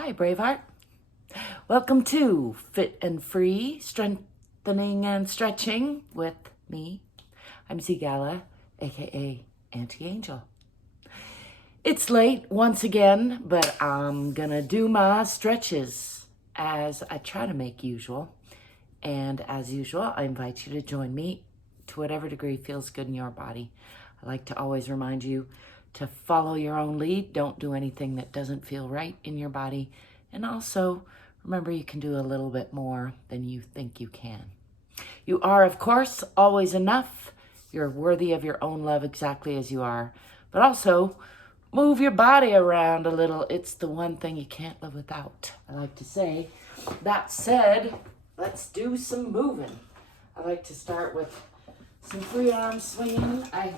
Hi, Braveheart. Welcome to Fit and Free, Strengthening and Stretching with me. I'm ZGala, aka Aunty Angel. It's late once again, but I'm gonna do my stretches as I try to make usual. And as usual, I invite you to join me to whatever degree feels good in your body. I like to always remind you to follow your own lead. Don't do anything that doesn't feel right in your body. And also, remember you can do a little bit more than you think you can. You are, of course, always enough. You're worthy of your own love exactly as you are. But also, move your body around a little. It's the one thing you can't live without, I like to say. That said, let's do some moving. I like to start with some free arm swinging. I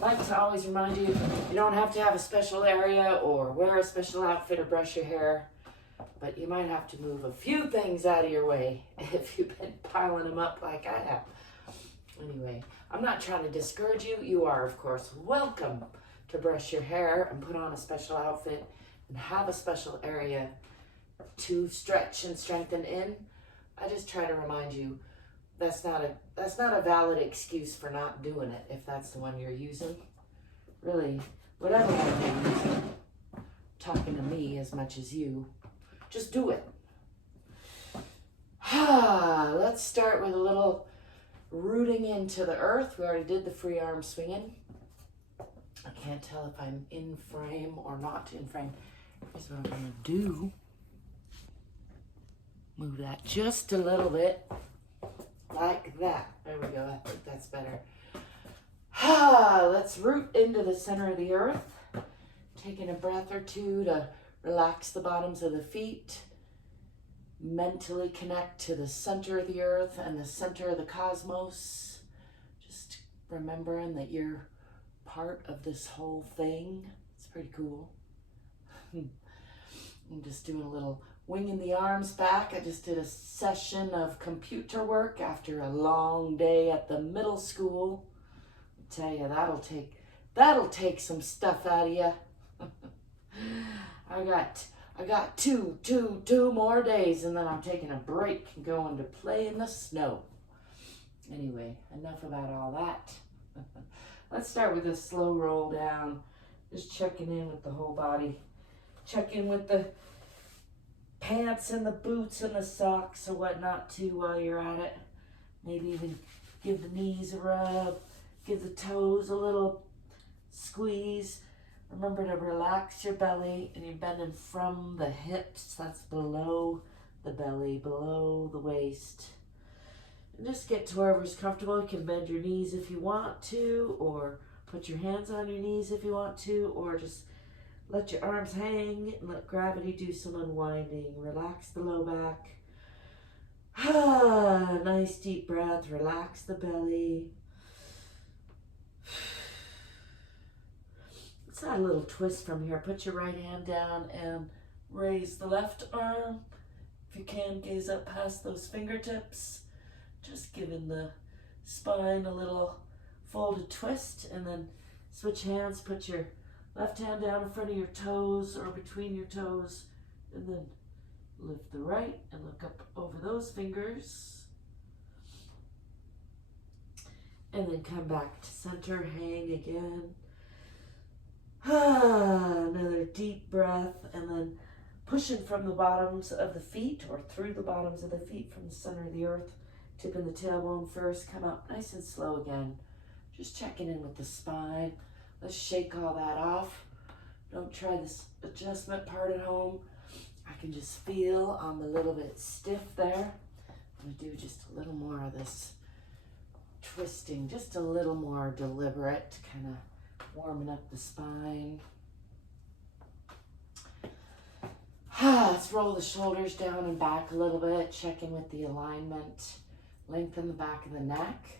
like to always remind you, you don't have to have a special area or wear a special outfit or brush your hair, but you might have to move a few things out of your way if you've been piling them up like I have. Anyway, I'm not trying to discourage you. You are, of course, welcome to brush your hair and put on a special outfit and have a special area to stretch and strengthen in. I just try to remind you that's not a valid excuse for not doing it if that's the one you're using. Really, whatever one you're using, talking to me as much as you, just do it. Let's start with a little rooting into the earth. We already did the free arm swinging. I can't tell if I'm in frame or not in frame. Here's what I'm gonna do. Move that just a little bit, like that. There we go, I think that's better. Let's root into the center of the earth. Taking a breath or two to relax the bottoms of the feet. Mentally connect to the center of the earth and the center of the cosmos. Just remembering that you're part of this whole thing. It's pretty cool. I'm just doing a little winging the arms back. I just did a session of computer work after a long day at the middle school. I tell you, that'll take some stuff out of you. I got two more days, and then I'm taking a break and going to play in the snow. Anyway, enough about all that. Let's start with a slow roll down. Just checking in with the whole body. Check in with the pants and the boots and the socks or whatnot too while you're at it. Maybe even give the knees a rub, give the toes a little squeeze. Remember to relax your belly, and you're bending from the hips, that's below the belly, below the waist. And just get to wherever's comfortable. You can bend your knees if you want to, or put your hands on your knees if you want to, or just let your arms hang and let gravity do some unwinding. Relax the low back. Nice deep breath. Relax the belly. Let's add a little twist from here. Put your right hand down and raise the left arm. If you can, gaze up past those fingertips. Just giving the spine a little folded twist, and then switch hands. Put your left hand down in front of your toes or between your toes, and then lift the right and look up over those fingers. And then come back to center, hang again. Another deep breath, and then pushing from the bottoms of the feet or through the bottoms of the feet from the center of the earth. Tipping the tailbone first, come up nice and slow again. Just checking in with the spine. Let's shake all that off. Don't try this adjustment part at home. I can just feel I'm a little bit stiff there. I'm gonna do just a little more of this twisting, just a little more deliberate, kind of warming up the spine. Let's roll the shoulders down and back a little bit, check in with the alignment. Lengthen the back of the neck.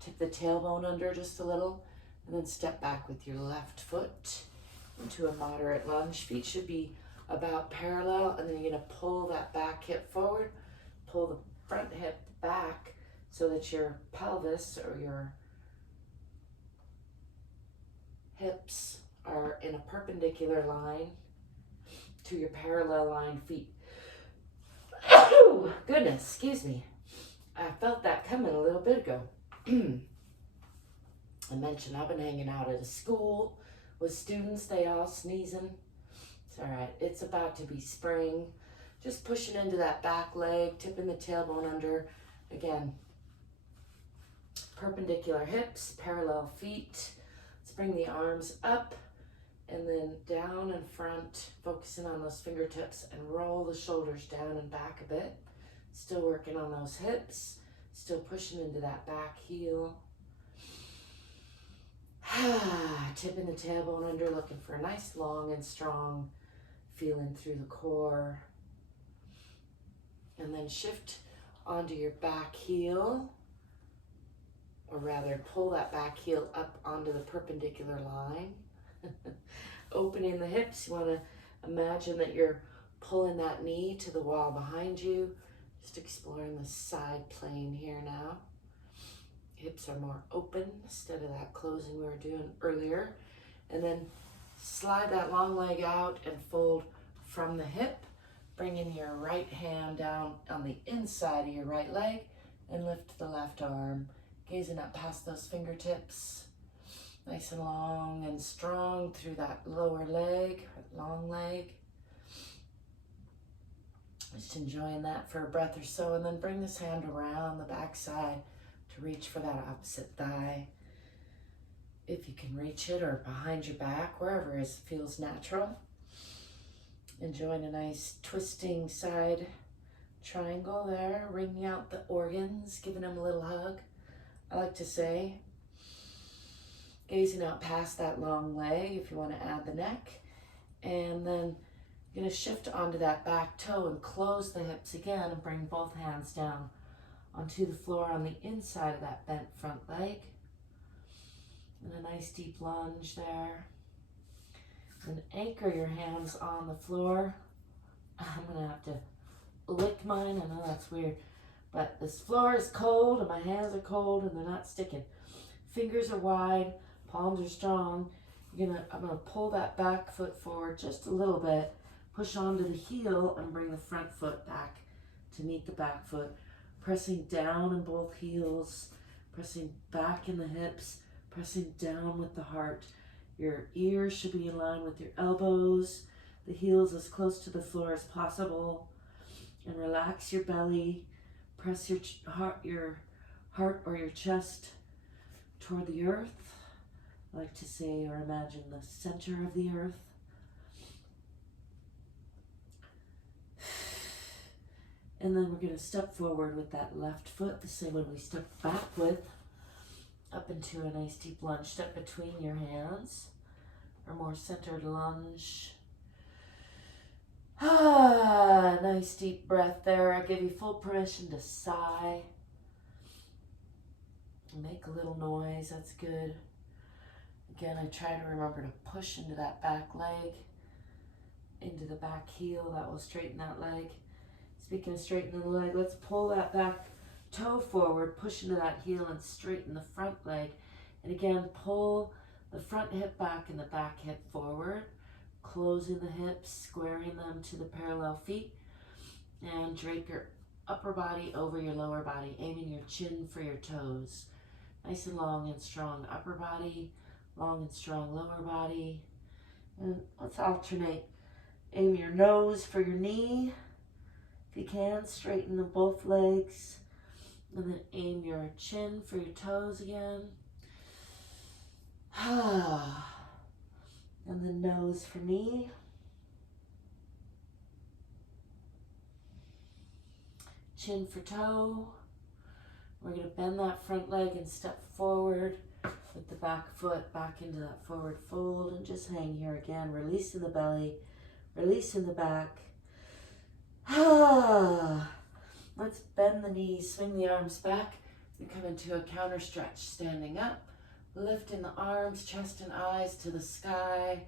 Tip the tailbone under just a little. And then step back with your left foot into a moderate lunge. Feet should be about parallel, and then you're gonna pull that back hip forward, pull the front hip back so that your pelvis or your hips are in a perpendicular line to your parallel line feet. Oh, goodness, excuse me. I felt that coming a little bit ago. I mentioned I've been hanging out at a school with students. They all sneezing. It's all right. It's about to be spring. Just pushing into that back leg, tipping the tailbone under. Again, perpendicular hips, parallel feet. Let's bring the arms up and then down and front, focusing on those fingertips, and roll the shoulders down and back a bit. Still working on those hips, still pushing into that back heel. Tipping the tailbone under, looking for a nice long and strong feeling through the core. And then shift onto your back heel, or rather pull that back heel up onto the perpendicular line. Opening the hips, you want to imagine that you're pulling that knee to the wall behind you. Just exploring the side plane here now. Hips are more open instead of that closing we were doing earlier. And then slide that long leg out and fold from the hip, bringing your right hand down on the inside of your right leg and lift the left arm, gazing up past those fingertips. Nice and long and strong through that lower leg, long leg. Just enjoying that for a breath or so, and then bring this hand around the back side to reach for that opposite thigh. If you can reach it, or behind your back, wherever it feels natural. Enjoying a nice twisting side triangle there, wringing out the organs, giving them a little hug, I like to say. Gazing out past that long leg if you want to add the neck. And then you're going to shift onto that back toe and close the hips again and bring both hands down onto the floor on the inside of that bent front leg. And a nice deep lunge there. And anchor your hands on the floor. I'm going to have to lick mine. I know that's weird. But this floor is cold and my hands are cold and they're not sticking. Fingers are wide. Palms are strong. I'm gonna pull that back foot forward just a little bit, push onto the heel and bring the front foot back to meet the back foot. Pressing down in both heels, pressing back in the hips, pressing down with the heart. Your ears should be in line with your elbows, the heels as close to the floor as possible, and relax your belly. Press your heart or your chest toward the earth. I like to say or imagine the center of the earth. And then we're going to step forward with that left foot, the same one we stepped back with, up into a nice deep lunge. Step between your hands, or more centered lunge. Nice deep breath there. I give you full permission to sigh. Make a little noise, that's good. Again, I try to remember to push into that back leg, into the back heel. That will straighten that leg. Speaking of straightening the leg, let's pull that back toe forward, push into that heel and straighten the front leg. And again, pull the front hip back and the back hip forward, closing the hips, squaring them to the parallel feet, and drape your upper body over your lower body, aiming your chin for your toes. Nice and long and strong upper body, long and strong lower body. And let's alternate. Aim your nose for your knee. If you can, straighten both legs. And then aim your chin for your toes again. And then nose for knee. Chin for toe. We're going to bend that front leg and step forward with the back foot back into that forward fold, and just hang here again, releasing the belly, releasing the back. Let's bend the knees, swing the arms back, and come into a counter stretch, standing up, lifting the arms, chest and eyes to the sky.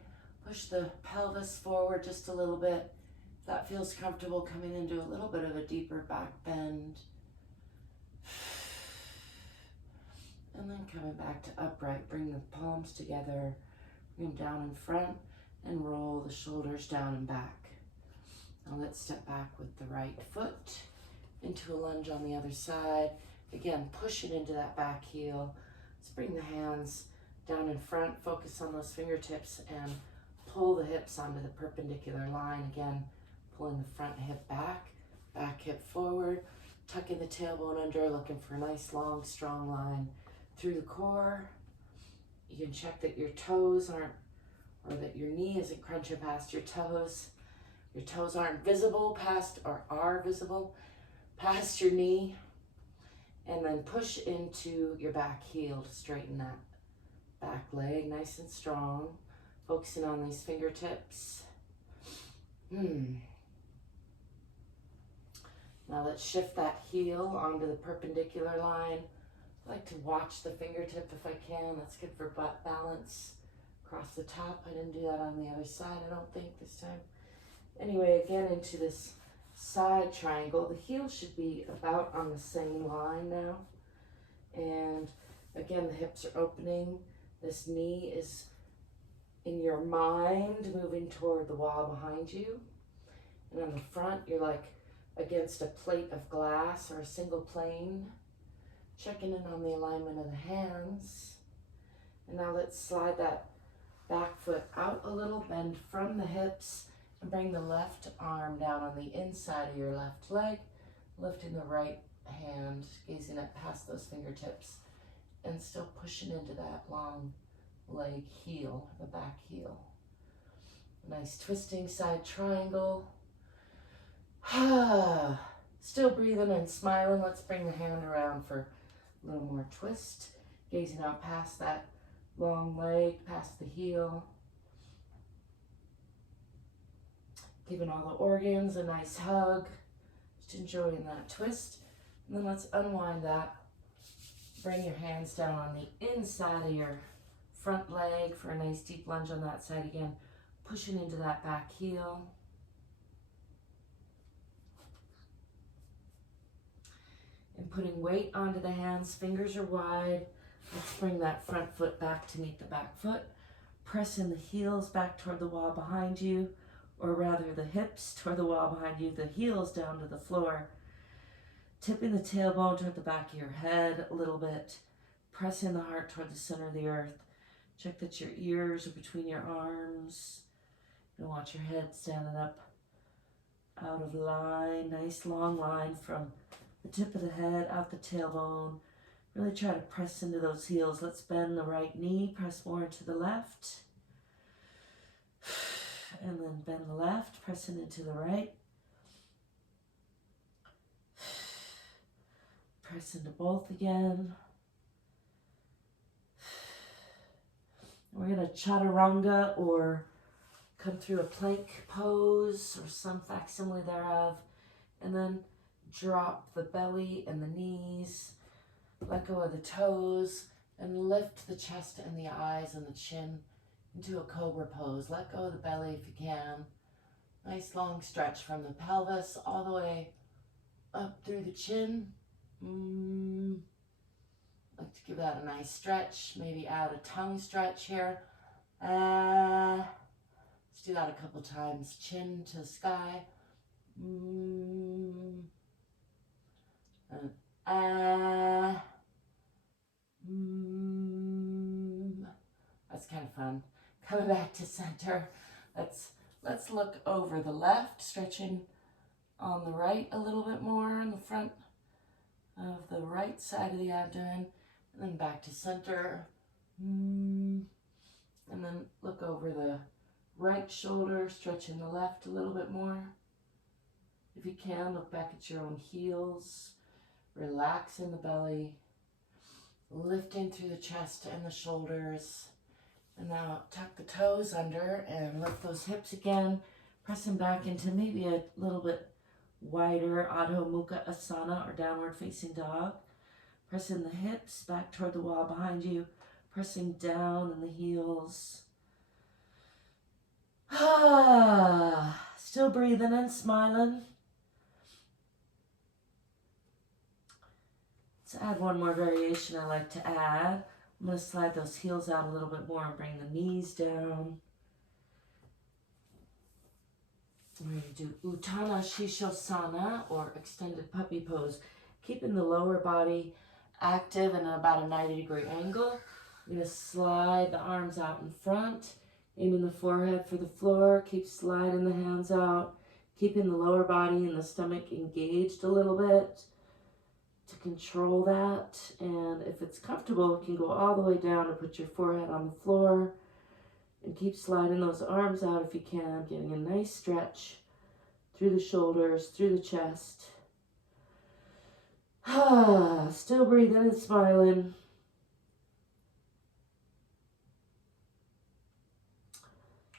Push the pelvis forward just a little bit. If that feels comfortable, coming into a little bit of a deeper back bend. And then coming back to upright, bring the palms together, bring them down in front, and roll the shoulders down and back. Now let's step back with the right foot into a lunge on the other side. Again, push it into that back heel. Let's bring the hands down in front, focus on those fingertips, and pull the hips onto the perpendicular line. Again, pulling the front hip back, back hip forward, tucking the tailbone under, looking for a nice, long, strong line through the core. You can check that your toes aren't, or that your knee isn't crunching past your toes. Your toes aren't visible past, or are visible past your knee. And then push into your back heel to straighten that back leg nice and strong. Focusing on these fingertips. Now let's shift that heel onto the perpendicular line. I like to watch the fingertip if I can. That's good for butt balance. Across the top. I didn't do that on the other side, I don't think, this time. Anyway, again, into this side triangle. The heel should be about on the same line now. And again, the hips are opening. This knee is in your mind moving toward the wall behind you. And on the front, you're like against a plate of glass or a single plane. Checking in on the alignment of the hands. And now let's slide that back foot out a little, bend from the hips, and bring the left arm down on the inside of your left leg, lifting the right hand, gazing up past those fingertips, and still pushing into that long leg heel, the back heel. Nice twisting side triangle. Still breathing and smiling. Let's bring the hand around for a little more twist, gazing out past that long leg, past the heel. Giving all the organs a nice hug. Just enjoying that twist. And then let's unwind that. Bring your hands down on the inside of your front leg for a nice deep lunge on that side again. Pushing into that back heel. And putting weight onto the hands. Fingers are wide. Let's bring that front foot back to meet the back foot. Pressing the heels back toward the wall behind you, or rather the hips toward the wall behind you, the heels down to the floor. Tipping the tailbone toward the back of your head a little bit. Pressing the heart toward the center of the earth. Check that your ears are between your arms. And watch your head standing up out of line. Nice long line from the tip of the head out the tailbone. Really try to press into those heels. Let's bend the right knee, press more into the left. And then bend the left, pressing into the right. Press into both again. We're going to chaturanga, or come through a plank pose or some facsimile thereof. And then drop the belly and the knees. Let go of the toes and lift the chest and the eyes and the chin into a cobra pose. Let go of the belly if you can. Nice long stretch from the pelvis all the way up through the chin. Like to give that a nice stretch. Maybe add a tongue stretch here. Let's do that a couple times. Chin to the sky. That's kind of fun. Coming back to center. Let's look over the left, stretching on the right a little bit more in the front of the right side of the abdomen, and then back to center. And then look over the right shoulder, stretching the left a little bit more. If you can, look back at your own heels, relaxing the belly, lifting through the chest and the shoulders. And now tuck the toes under and lift those hips again, pressing back into maybe a little bit wider Adho Mukha Asana or downward facing dog. Pressing the hips back toward the wall behind you, pressing down in the heels. Still breathing and smiling. Let's add one more variation I like to add. I'm going to slide those heels out a little bit more and bring the knees down. We're going to do Uttana Shishosana, or extended puppy pose, keeping the lower body active and at about a 90-degree angle. I'm going to slide the arms out in front, aiming the forehead for the floor. Keep sliding the hands out, keeping the lower body and the stomach engaged a little bit to control that. And if it's comfortable, you can go all the way down and put your forehead on the floor. And keep sliding those arms out if you can, getting a nice stretch through the shoulders, through the chest. Still breathing and smiling.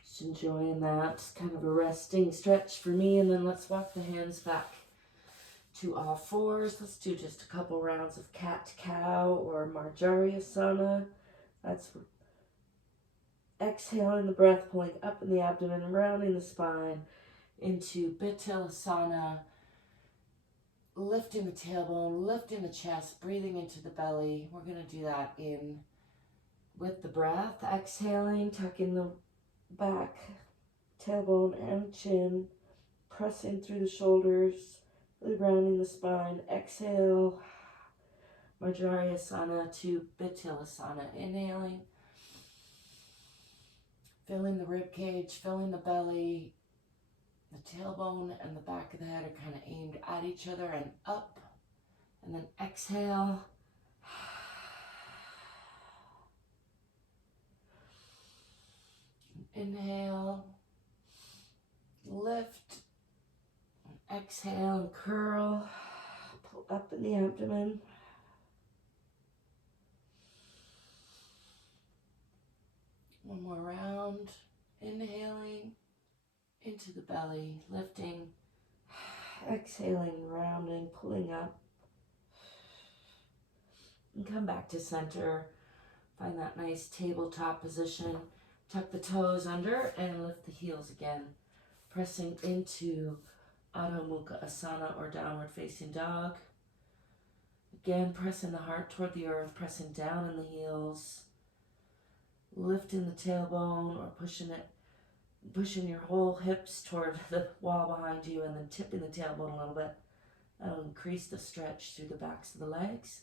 Just enjoying that. It's kind of a resting stretch for me. And then let's walk the hands back to all fours. Let's do just a couple rounds of cat-cow or Marjariasana. That's exhaling the breath, pulling up in the abdomen and rounding the spine into Bittilasana, lifting the tailbone, lifting the chest, breathing into the belly. We're going to do that in with the breath. Exhaling, tucking the back, tailbone and chin, pressing through the shoulders, really rounding the spine. Exhale, Marjariasana to Bittilasana. Inhaling, filling the rib cage, filling the belly. The tailbone and the back of the head are kind of aimed at each other and up. And then exhale. Inhale. Lift. Exhale and curl. Pull up in the abdomen. One more round. Inhaling into the belly, lifting, exhaling, rounding, pulling up, and come back to center. Find that nice tabletop position. Tuck the toes under and lift the heels again, pressing into Adho Mukha Asana or downward facing dog. Again, pressing the heart toward the earth, pressing down in the heels, lifting the tailbone or pushing your whole hips toward the wall behind you, and then tipping the tailbone a little bit. That'll increase the stretch through the backs of the legs.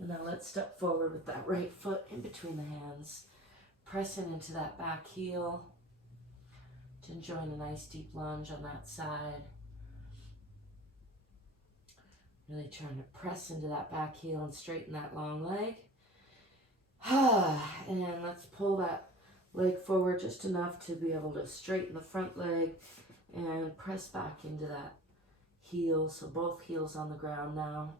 And now let's step forward with that right foot in between the hands, pressing into that back heel to enjoying a nice deep lunge on that side. Really trying to press into that back heel and straighten that long leg. And then let's pull that leg forward just enough to be able to straighten the front leg and press back into that heel. So both heels on the ground now.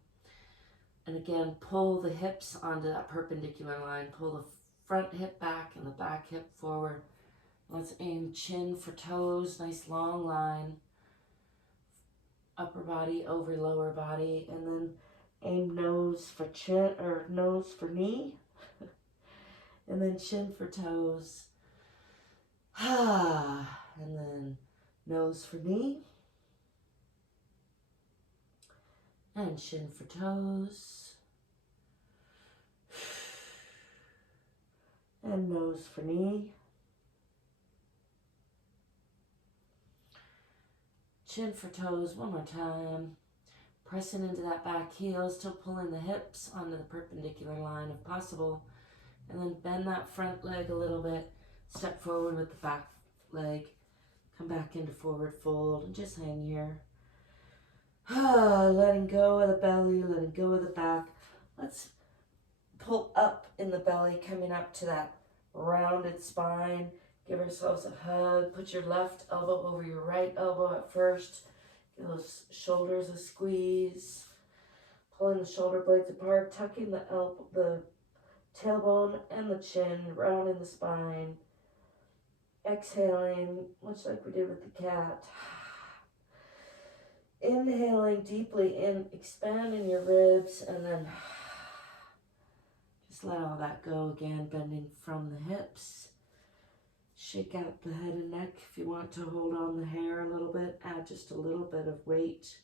And again, pull the hips onto that perpendicular line. Pull the front hip back and the back hip forward. Let's aim chin for toes. Nice long line. Upper body over lower body. And then aim nose for chin, or nose for knee. And then chin for toes. And then nose for knee. And chin for toes. And nose for knee. Chin for toes one more time. Pressing into that back heel, still pulling the hips onto the perpendicular line if possible. And then bend that front leg a little bit. Step forward with the back leg. Come back into forward fold and just hang here. Letting go of the belly, letting go of the back. Let's pull up in the belly, coming up to that rounded spine. Give ourselves a hug. Put your left elbow over your right elbow at first. Give those shoulders a squeeze. Pulling the shoulder blades apart, tucking the tailbone and the chin, rounding the spine. Exhaling, much like we did with the cat. Inhaling deeply in, expanding your ribs, and then just let all that go again, bending from the hips. Shake out the head and neck if you want to hold on the hair a little bit. Add just a little bit of weight.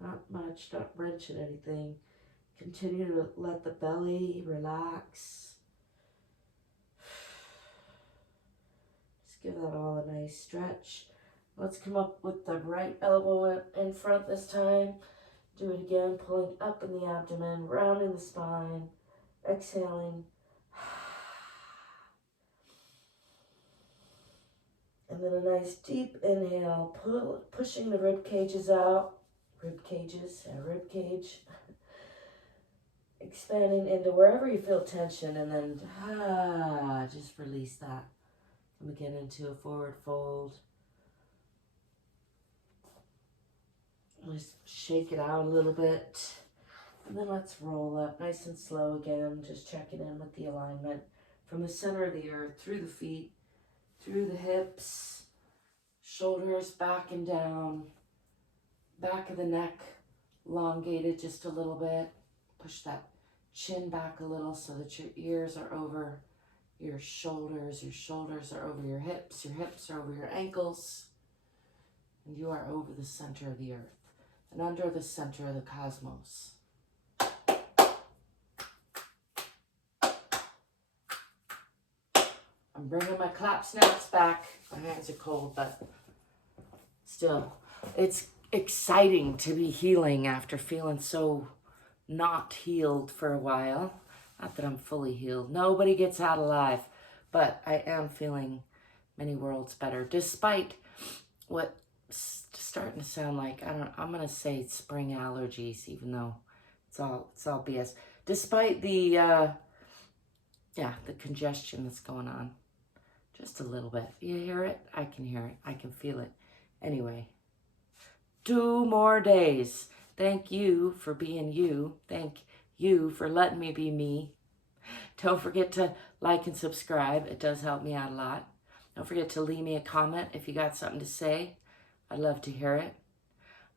Not much, not wrenching anything. Continue to let the belly relax. Just give that all a nice stretch. Let's come up with the right elbow in front this time. Do it again, pulling up in the abdomen, rounding the spine, exhaling. And then a nice deep inhale, pushing the rib cages out. Rib cage. Expanding into wherever you feel tension, and then just release that. Come again into a forward fold. Just shake it out a little bit. And then let's roll up nice and slow again, just checking in with the alignment from the center of the earth, through the feet, through the hips, shoulders back and down, back of the neck elongated just a little bit. Push that chin back a little so that your ears are over your shoulders are over your hips are over your ankles, and you are over the center of the earth and under the center of the cosmos. I'm bringing my clap snaps back. My hands are cold, but still, it's exciting to be healing after feeling so not healed for a while. Not that I'm fully healed. Nobody gets out alive, but I am feeling many worlds better, despite what's starting to sound like, I'm gonna say spring allergies, even though it's all BS. Despite the the congestion that's going on. Just a little bit. You hear it? I can hear it. I can feel it. Anyway, 2 more days. Thank you for being you. Thank you for letting me be me. Don't forget to like and subscribe. It does help me out a lot. Don't forget to leave me a comment if you got something to say. I'd love to hear it.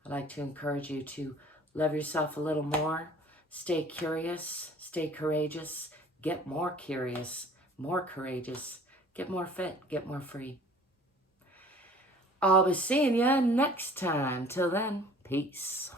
I'd like to encourage you to love yourself a little more. Stay curious. Stay courageous. Get more curious. More courageous. Get more fit, get more free. I'll be seeing you next time. Till then, peace.